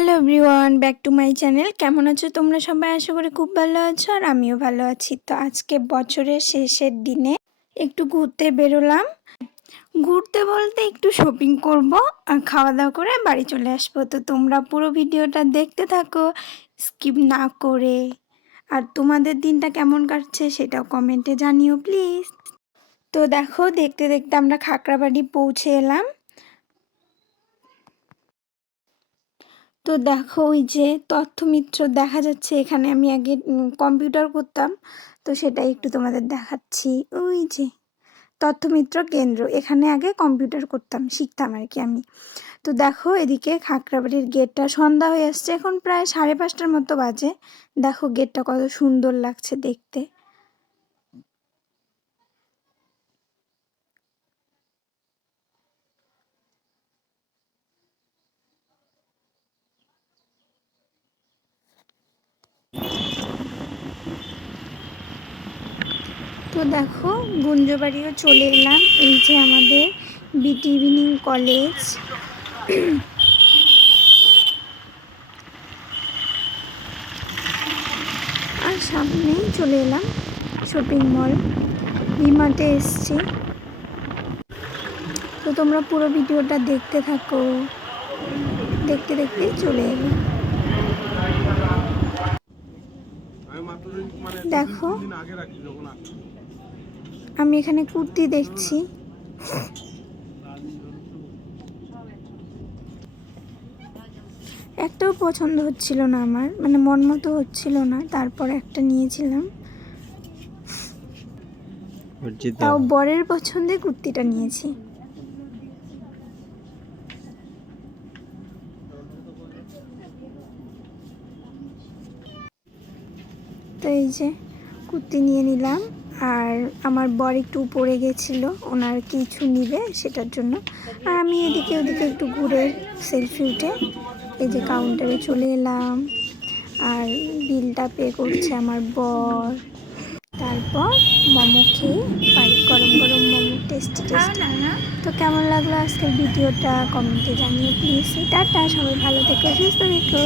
Hello everyone, back to my channel. কেমন আছো তোমরা সবাই? আশা করি খুব ভালো আছো আর আমিও ভালো আছি। তো আজকে বছরের শেষের দিনে একটু ঘুরতে বেরোলাম। ঘুরতে বলতে একটু শপিং করব আর খাওয়া দাওয়া করে বাড়ি চলে আসবো। তো তোমরা পুরো ভিডিওটা দেখতে থাকো স্কিপ না করে। আর তোমাদের দিনটা কেমন কাটছে সেটাও কমেন্টে জানিও প্লিজ। তো দেখো, দেখতে দেখতে আমরা খাকড়াবাড়ি পৌঁছে এলাম। তো দেখো, ওই যে তথ্যমিত্র দেখা যাচ্ছে, এখানে আমি আগে কম্পিউটার করতাম, তো সেটাই একটু তোমাদের দেখাচ্ছি। ওই যে তথ্যমিত্র কেন্দ্র, এখানে আগে কম্পিউটার করতাম, শিখতাম আর কি আমি। তো দেখো, এদিকে খাকড়াবাড়ির গেটটা, সন্ধ্যা হয়ে আসছে, এখন প্রায় 5:30টার মতো বাজে। দেখো গেটটা কত সুন্দর লাগছে দেখতে। তো দেখো, গুঞ্জবাড়িও চলে এলাম। এই যে আমাদের বিটি ইভিনিং কলেজ। আর সামনেই চলে এলাম শপিং মল, ভিমার্টে এসছি। তো তোমরা পুরো ভিডিওটা দেখতে থাকো, দেখতে দেখতে চলে এলো। দেখো, আমি এখানে কুর্তি দেখছি। একটাও পছন্দ হচ্ছিল না আমার, মানে মন মতো হচ্ছিল না, তারপর একটা নিয়েছিলাম। তাও বরের পছন্দে কুর্তিটা নিয়েছি। তো এই যে কুর্তি নিয়ে নিলাম। আর আমার বর একটু পড়ে গেছিলো, ওনার কিছু নিবে সেটার জন্য। আর আমি এদিকে ওদিকে একটু ঘুরে সেলফি উঠে এই যে কাউন্টারে চলে এলাম। আর বিলটা পে করছে আমার বর। তারপর মোমো খেয়ে বাড়ি, গরম গরম মোমো, টেস্টি টেস্টি। তো কেমন লাগলো আজকের ভিডিওটা কমেন্টে জানিয়ে প্লিজ। টাটা, সবাই ভালো থেকো, সুস্থ থেকো।